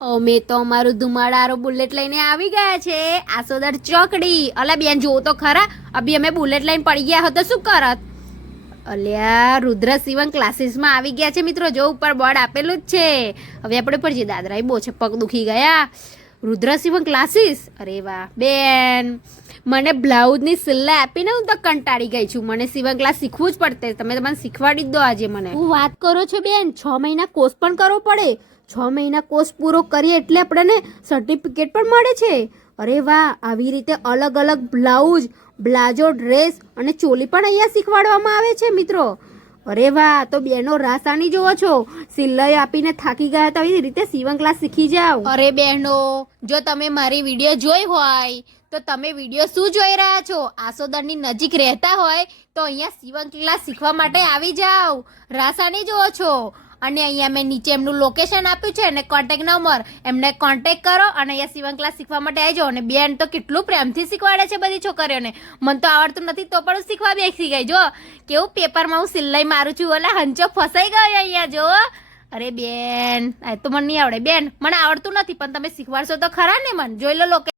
અમે તો અમારું ધુમાડારો બુલેટ લઈને આવી ગયા છે આસોદર ચોકડી. અલા બેન જોવો તો ખરા, અભી અમે બુલેટ લઈને પડી ગયા હતો શું કરત. અલ્યા રુદ્ર સિવન ક્લાસીસમાં આવી ગયા છે મિત્રો, જો ઉપર બોર્ડ આપેલું જ છે. હવે આપણે પર જે દાદરાઈ બહુ છે, પગ દુખી ગયા. રુદ્ર સિવન ક્લાસીસ, અરે વાહ બેન, મને બ્લાઉઝની સિલાઈ આપીને હું તો કંટાળી ગઈ છું. મને સિવન ક્લાસ શીખવું જ પડતે, તમે મને શીખવાડી જ દો આજે મને. હું વાત કરો છો બેન, 6 મહિના કોર્સ પણ કરવો પડે. 6 મહિના કોર્સ પૂરો કરીએ એટલે આપણને સર્ટિફિકેટ પણ મળે છે. અરે વાહ, આવી રીતે અલગ અલગ બ્લાઉઝ, બ્લાઝો, ડ્રેસ અને ચોલી પણ અહીંયા શીખવાડવામાં આવે છે મિત્રો. અરે વાહ, તો બેનો રાસાની જોવો છો, સિલાઈ આપીને થાકી ગયા તો આવી રીતે સીવણ ક્લાસ શીખી જાઓ. અરે બહેનો, જો તમે મારી વિડીયો જોઈ હોય તો તમે વિડીયો શું જોઈ રહ્યા છો? આસોદરની નજીક રહેતા હોય તો અહીંયા સીવણ ક્લાસ શીખવા માટે આવી જાઓ. રાસાની જોવો છો, અને અહીંયા મેં નીચે એમનું લોકેશન આપ્યું છે અને કોન્ટેક્ટ નંબર, એમને કોન્ટેક્ટ કરો અને અહીંયા સીવણ ક્લાસ શીખવા માટે આવી જાઓ. અને બેન તો કેટલું પ્રેમથી શીખવાડે છે બધી છોકરીઓને. મને તો આવડતું નથી તો પણ શીખવા બેસી ગઈ. જો કેવું પેપરમાં હું સિલાઈ મારું છું, એટલે હંચો ફસાઈ ગયો અહીંયા જો. અરે બેન, આ તો મને નહીં આવડે બેન, મને આવડતું નથી, પણ તમે શીખવાડશો તો ખરા ને મને. જોઈ લો લોકેશન.